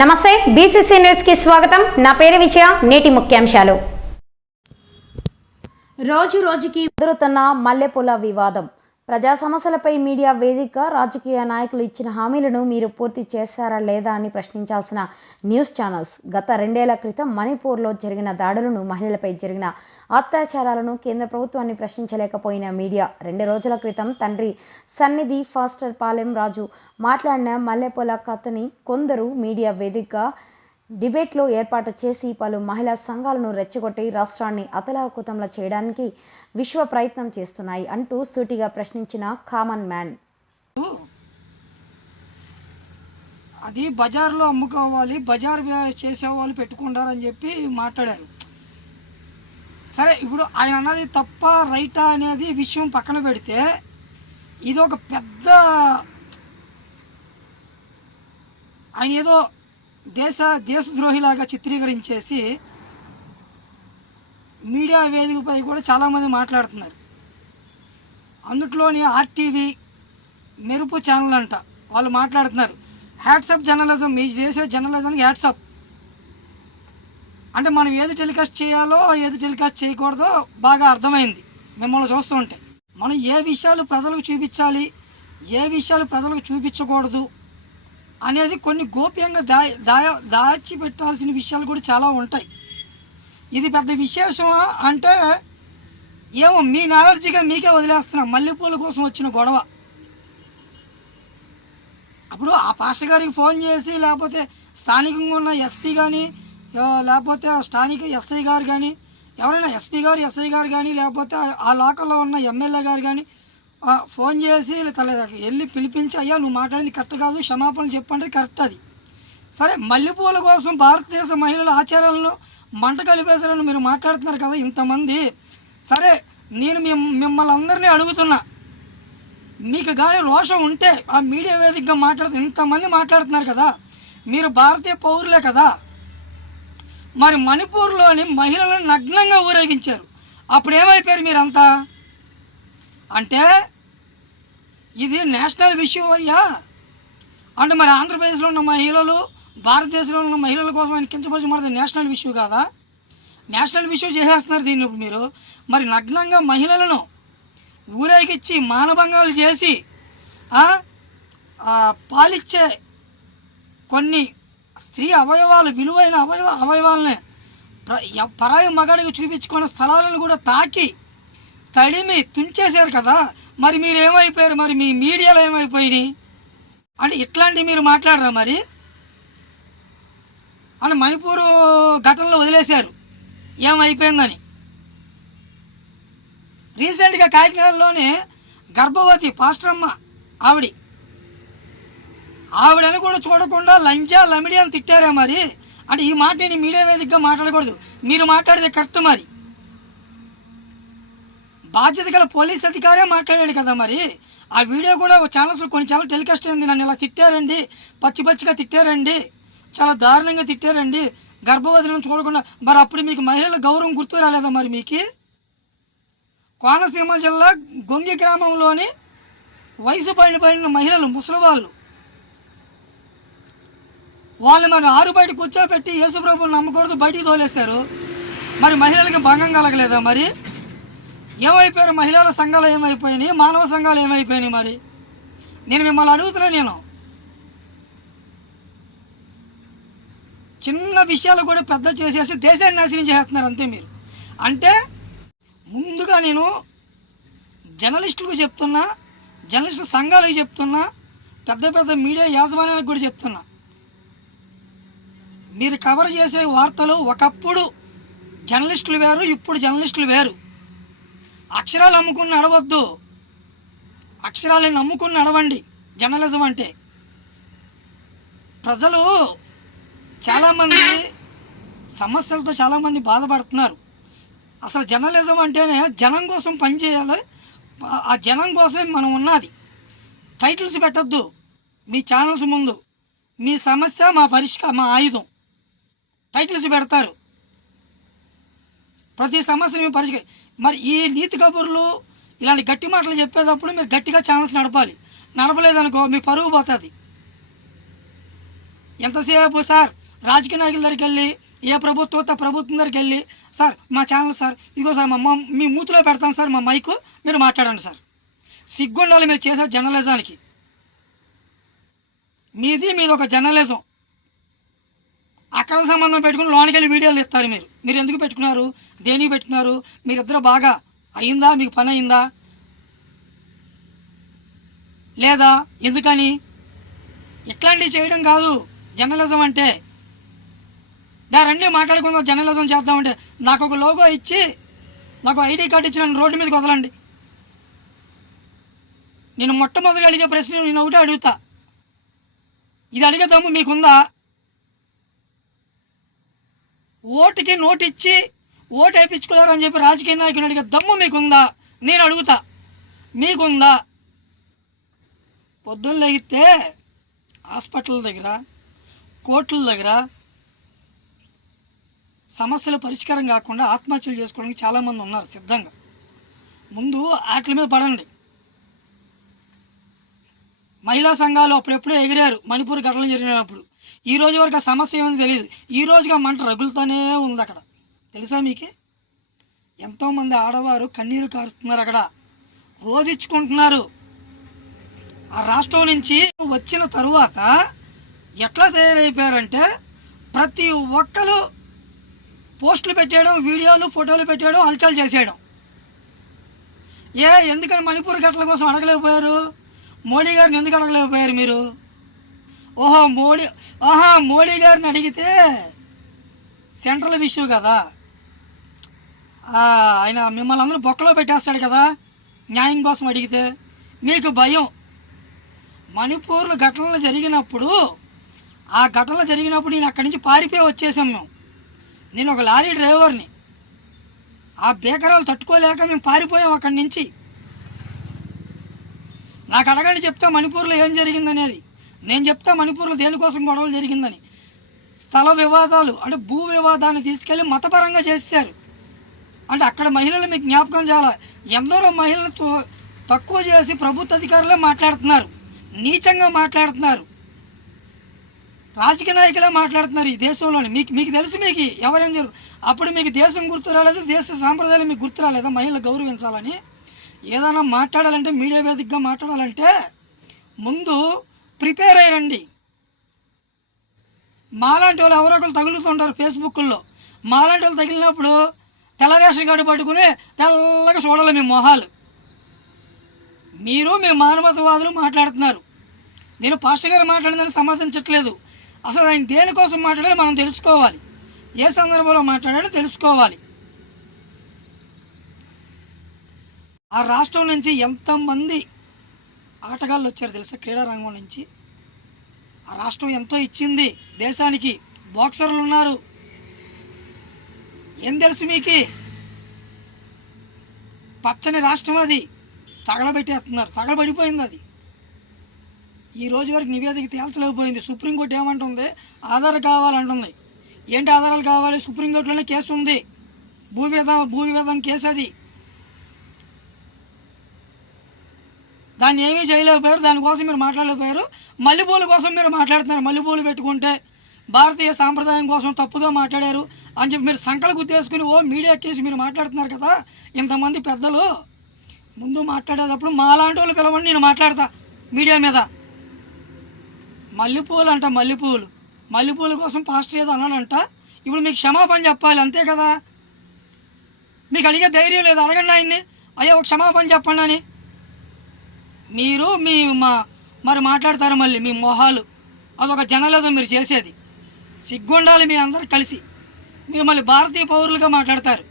నమస్తే BCC news కి స్వాగతం। నా పేరు విజయ। నేటి ముఖ్యాంశాలు। రోజుకి ఎదురుతున్న మల్లెపూల వివాదం। ప్రజా సమస్యలపై మీడియా వేదిక రాజకీయ నాయకులు ఇచ్చిన హామీలను మీరు పూర్తి చేశారా లేదా అని ప్రశ్నించాల్సిన న్యూస్ ఛానల్స్ గత 2 ఏళ్ల క్రితం మణిపూర్లో జరిగిన దాడులను, మహిళలపై జరిగిన అత్యాచారాలను కేంద్ర ప్రభుత్వాన్ని ప్రశ్నించలేకపోయిన మీడియా 2 రోజుల క్రితం తండ్రి సన్నిధి ఫాస్టర్ పాలెం రాజు మాట్లాడిన మల్లెపూల కథని కొందరు మీడియా వేదిక డిబేట్లో ఏర్పాటు చేసి పలు మహిళా సంఘాలను రెచ్చగొట్టి రాష్ట్రాన్ని అతలాకుతలం చేయడానికి విశ్వ ప్రయత్నం చేస్తున్నాయి అంటూ సూటిగా ప్రశ్నించిన కామన్ మ్యాన్। అది బజార్లో అమ్ముకోవాలి, బజార్ చేసేవాళ్ళు పెట్టుకుంటారని చెప్పి మాట్లాడారు। సరే, ఇప్పుడు ఆయన అన్నది తప్ప రైటా అనేది విషయం పక్కన పెడితే ఇది ఒక పెద్ద ఆయన ఏదో దేశద్రోహిలాగా చిత్రీకరించేసి మీడియా వేదికపై కూడా చాలామంది మాట్లాడుతున్నారు। అందులోని ఆర్టీవీ, మెరుపు ఛానల్ అంట వాళ్ళు మాట్లాడుతున్నారు, హ్యాట్సప్ జర్నలిజం, మీ చేసే జర్నలిజంకి హ్యాట్సప్ అంటే మనం ఏది టెలికాస్ట్ చేయాలో ఏది టెలికాస్ట్ చేయకూడదో బాగా అర్థమైంది మిమ్మల్ని చూస్తూ ఉంటే। మనం ఏ విషయాలు ప్రజలకు చూపించాలి, ఏ విషయాలు ప్రజలకు చూపించకూడదు అనేది కొన్ని గోప్యంగా దాచిపెట్టాల్సిన విషయాలు కూడా చాలా ఉంటాయి। ఇది పెద్ద విశేషమా అంటే ఏమో మీ నాలెడ్జ్గా మీకే వదిలేస్తున్నాం। మల్లెపూల కోసం వచ్చిన గొడవ అప్పుడు ఆ పాస్టర్ గారికి ఫోన్ చేసి, లేకపోతే స్థానికంగా ఉన్న ఎస్పీ కానీ, లేకపోతే స్థానిక ఎస్ఐ గారు కానీ, ఎవరైనా ఎస్పీ గారు, ఎస్ఐ గారు కానీ, లేకపోతే ఆ లోకల్లో ఉన్న ఎమ్మెల్యే గారు కానీ ఫోన్ చేసి వెళ్ళి పిలిపించి, అయ్యా నువ్వు మాట్లాడింది కరెక్ట్ కాదు, క్షమాపణలు చెప్పండి, కరెక్ట్ అది సరే। మల్లెపూల కోసం భారతదేశ మహిళల ఆచారాలను మంట కలిపేశారని మీరు మాట్లాడుతున్నారు కదా ఇంతమంది। సరే, నేను మిమ్మల్ని అందరినీ అడుగుతున్నా, మీకు కానీ రోషం ఉంటే ఆ మీడియా వేదికగా ఇంతమంది మాట్లాడుతున్నారు కదా, మీరు భారతీయ పౌరులే కదా, మరి మణిపూర్లోని మహిళలను నగ్నంగా ఊరేగించారు, అప్పుడు ఏమైపోయారు మీరంతా? అంటే ఇది నేషనల్ ఇష్యూ అయ్యా అంటే మరి ఆంధ్రప్రదేశ్లో ఉన్న మహిళలు, భారతదేశంలో ఉన్న మహిళల కోసం ఆయన కించపరిచి మాట్లాడే నేషనల్ ఇష్యూ కాదా? నేషనల్ ఇష్యూ చేసేస్తున్నారు దీన్ని ఇప్పుడు మీరు। మరి నగ్నంగా మహిళలను ఊరేగించి మానభంగాలు చేసి పాలిచ్చే కొన్ని స్త్రీ అవయవాలు, విలువైన అవయవాలని పరాయి మగాడికి చూపించుకున్న స్థలాలను కూడా తాకి తడిమి తుంచేశారు కదా, మరి మీరు ఏమైపోయారు? మరి మీ మీడియాలో ఏమైపోయినాయి అంటే ఇట్లాంటివి మీరు మాట్లాడరా? మరి అని మణిపూర్ ఘటనలో వదిలేశారు ఏమైపోయిందని। రీసెంట్గా కాకినాడలోనే గర్భవతి పాస్టరమ్మ ఆవిడని కూడా చూడకుండా లంచా లమిడి అని తిట్టారా? మరి అంటే ఈ మాట నేను మీడియా వేదికగా మాట్లాడకూడదు, మీరు మాట్లాడితే కరెక్ట్। మరి బాధ్యత గల పోలీస్ అధికారే మాట్లాడాడు కదా, మరి ఆ వీడియో కూడా కొన్ని ఛానల్ టెలికాస్ట్ అయింది, నన్ను ఇలా తిట్టారండి, పచ్చిగా తిట్టారండి, చాలా దారుణంగా తిట్టారండి గర్భవతులను చూడకుండా। మరి అప్పుడు మీకు మహిళల గౌరవం గుర్తు రాలేదా? మరి మీకు కోనసీమ జిల్లా గొంగి గ్రామంలోని వయసు పడిన మహిళలు, ముసలి వాళ్ళు మరి ఆరు బయట కూర్చోబెట్టి యేసుప్రభుని నమ్మకూడదు బయటికి తోలేశారు, మరి మహిళలకి భంగం కలగలేదా? మరి ఏమైపోయారు? మహిళల సంఘాలు ఏమైపోయినాయి, మానవ సంఘాలు ఏమైపోయినాయి? మరి నేను మిమ్మల్ని అడుగుతున్నా, నేను చిన్న విషయాలు కూడా పెద్ద చేసేసి దేశాన్ని నాశనం చేస్తున్నారు అంతే మీరు। అంటే ముందుగా నేను జర్నలిస్టులకు చెప్తున్నా, జర్నలిస్టు సంఘాలకు చెప్తున్నా, పెద్ద మీడియా యాజమాన్యాలకు కూడా చెప్తున్నా, మీరు కవర్ చేసే వార్తలు ఒకప్పుడు జర్నలిస్టులు వేరు, ఇప్పుడు జర్నలిస్టులు వేరు। అక్షరాలు అమ్ముకుని నడవద్దు, అక్షరాలను నమ్ముకుని నడవండి జర్నలిజం అంటే। ప్రజలు చాలామంది సమస్యలతో చాలామంది బాధపడుతున్నారు। అసలు జర్నలిజం అంటేనే జనం కోసం పనిచేయాలి, ఆ జనం కోసమే మనం ఉన్నది। టైటిల్స్ పెట్టద్దు మీ ఛానల్స్ ముందు, మీ సమస్య మా ఆయుధం టైటిల్స్ పెడతారు, ప్రతి సమస్యను మేము పరిష్కరి। మరి ఈ నీతి కబుర్లు ఇలాంటి గట్టి మాటలు చెప్పేటప్పుడు మీరు గట్టిగా ఛానల్స్ నడపాలి, నడపలేదనుకో మీ పరువు పోతుంది। ఎంతసేపు సార్ రాజకీయ నాయకుల దగ్గరికి వెళ్ళి ఏ ప్రభుత్వం దగ్గరికి వెళ్ళి సార్ మా ఛానల్ సార్ ఇదిగో సార్ మీ మూతిలో పెడతాం సార్ మా మైకు మీరు మాట్లాడండి సార్. సిగ్గుండాలి మీరు చేసే జర్నలిజానికి. మీది ఒక జర్నలిజం. అక్రమ సంబంధం పెట్టుకుని లోనికి వెళ్ళి వీడియోలు ఇస్తారు. మీరు ఎందుకు పెట్టుకున్నారు, దేనికి పెట్టుకున్నారు? మీరిద్దరు బాగా అయిందా, మీకు పని అయిందా లేదా, ఎందుకని? ఇట్లాంటివి చేయడం కాదు జర్నలిజం అంటే. రండి మాట్లాడుకుందాం, జర్నలిజం చేద్దామంటే నాకు ఒక లోగో ఇచ్చి నాకు ఐడి కార్డు ఇచ్చి నన్ను రోడ్డు మీదకి వదలండి. నేను మొట్టమొదటి అడిగే ప్రశ్న నేను ఒకటే అడుగుతా, ఇది అడిగే దమ్ము మీకుందా? ఓటుకి నోటు ఇచ్చి ఓటు వేయించుకోలేరని చెప్పి రాజకీయ నాయకుని అడిగే దమ్ము మీకుందా? నేను అడుగుతా, మీకుందా? పొద్దున్న లేగితే హాస్పిటల్ దగ్గర, కోర్టుల దగ్గర సమస్యల పరిష్కారం కాకుండా ఆత్మహత్యలు చేసుకోవడానికి చాలామంది ఉన్నారు సిద్ధంగా. ముందు వాటి మీద పడండి. మహిళా సంఘాలు అప్పుడెప్పుడో ఎగిరారు మణిపూర్ ఘటనలు జరిగినప్పుడు. ఈ రోజు వరకు ఆ సమస్య ఏమని తెలియదు. ఈ రోజుగా మంట రగులుతూనే ఉంది అక్కడ. తెలుసా మీకు? ఎంతోమంది ఆడవారు కన్నీరు కారుస్తున్నారు అక్కడ, రోధించుకుంటున్నారు. ఆ రాష్ట్రం నుంచి వచ్చిన తరువాత ఎట్లా తయారైపోయారంటే ప్రతి ఒక్కరు పోస్టులు పెట్టేయడం, వీడియోలు ఫోటోలు పెట్టేయడం, హల్చల్ చేసేయడం. ఎందుకని మణిపూర్ ఘటనల కోసం అడగలేకపోయారు? మోడీ గారిని ఎందుకు అడగలేకపోయారు మీరు? మోడీ గారిని అడిగితే సెంట్రల్ ఇష్యూ కదా, ఆయన మిమ్మల్ని అందరూ బొక్కలో పెట్టేస్తాడు కదా న్యాయం కోసం అడిగితే. మీకు భయం. మణిపూర్లో ఘటనలు జరిగినప్పుడు నేను అక్కడి నుంచి పారిపోయి వచ్చేసాం. నేను ఒక లారీ డ్రైవర్ని. ఆ బేకరాలు తట్టుకోలేక మేము పారిపోయాం అక్కడి నుంచి. నాకు అడగండి, చెప్తా మణిపూర్లో ఏం జరిగిందనేది. నేను చెప్తా మణిపూర్లో దేనికోసం గొడవలు జరిగిందని. స్థల వివాదాలు అంటే భూ వివాదాన్ని తీసుకెళ్ళి మతపరంగా చేశారు. అంటే అక్కడ మహిళలు మీకు జ్ఞాపకం చాలా, ఎందరో మహిళలను తక్కువ చేసి ప్రభుత్వ అధికారులే మాట్లాడుతున్నారు, నీచంగా మాట్లాడుతున్నారు, రాజకీయ నాయకులే మాట్లాడుతున్నారు ఈ దేశంలోని. మీకు తెలుసు మీకు ఎవరేం జరుగుతుంది. అప్పుడు మీకు దేశం గుర్తు రాలేదు, దేశ సాంప్రదాయాలు మీకు గుర్తు రాలేదా? మహిళలు గౌరవించాలని ఏదైనా మాట్లాడాలంటే, మీడియా వేదికగా మాట్లాడాలంటే ముందు ప్రిపేర్ అయ్యండి. మాలాంటి వాళ్ళు ఎవరో ఒకరు తగులుతుంటారు ఫేస్బుక్లో. మాలాంటి వాళ్ళు తగిలినప్పుడు తెల్ల రేషన్ కార్డు పట్టుకుని తెల్లగా చూడాలి మీ మొహాలు. మీరు మీ మానవతావాదులు మాట్లాడుతున్నారు. నేను పాస్టర్ గారు మాట్లాడిందని సమర్థించట్లేదు. అసలు ఆయన దేనికోసం మాట్లాడాలో మనం తెలుసుకోవాలి, ఏ సందర్భంలో మాట్లాడాలో తెలుసుకోవాలి. ఆ రాష్ట్రం నుంచి ఎంతమంది ఆటగాళ్ళు వచ్చారు తెలుసా? క్రీడా రంగం నుంచి ఆ రాష్ట్రం ఎంతో ఇచ్చింది దేశానికి. బాక్సర్లు ఉన్నారు. ఏం తెలుసు మీకు? పచ్చని రాష్ట్రం అది. తగలబెట్టేస్తున్నారు, తగలబడిపోయింది అది. ఈ రోజు వరకు నివేదిక తేల్చలేకపోయింది. సుప్రీంకోర్టు ఏమంటుంది? ఆధార్ కావాలంటుంది. ఏంటి ఆధారాలు కావాలి? సుప్రీంకోర్టులోనే కేసు ఉంది, భూ వివాదం కేసు అది. దాన్ని ఏమీ చేయలేకపోయారు. దానికోసం మీరు మాట్లాడలేకపోయారు. మల్లెపూల కోసం మీరు మాట్లాడుతున్నారు. మల్లెపూలు పెట్టుకుంటే భారతీయ సాంప్రదాయం కోసం తప్పుగా మాట్లాడారు అని చెప్పి మీరు సంకలు గుర్తేసుకుని మీడియా కేసు మీరు మాట్లాడుతున్నారు కదా. ఇంతమంది పెద్దలు ముందు మాట్లాడేటప్పుడు మాలాంటి వాళ్ళు పిలవండి, నేను మాట్లాడతా మీడియా మీద. మల్లెపూలు అంట, మల్లెపూల కోసం పాస్టర్ ఏదో అన్నాడంట. ఇప్పుడు మీకు క్షమాపణ చెప్పాలి, అంతే కదా. మీకు అడిగే ధైర్యం లేదు. అడగండి ఆయన్ని, అయ్యో ఒక క్షమాపణ చెప్పండి అని. మీరు మరి మాట్లాడతారు మళ్ళీ మీ మొహాలు. అదొక జర్నలిజం మీరు చేసేది. సిగ్గుండాలి మీ అందరూ కలిసి. మీరు మళ్ళీ భారతీయ పౌరులుగా మాట్లాడతారు.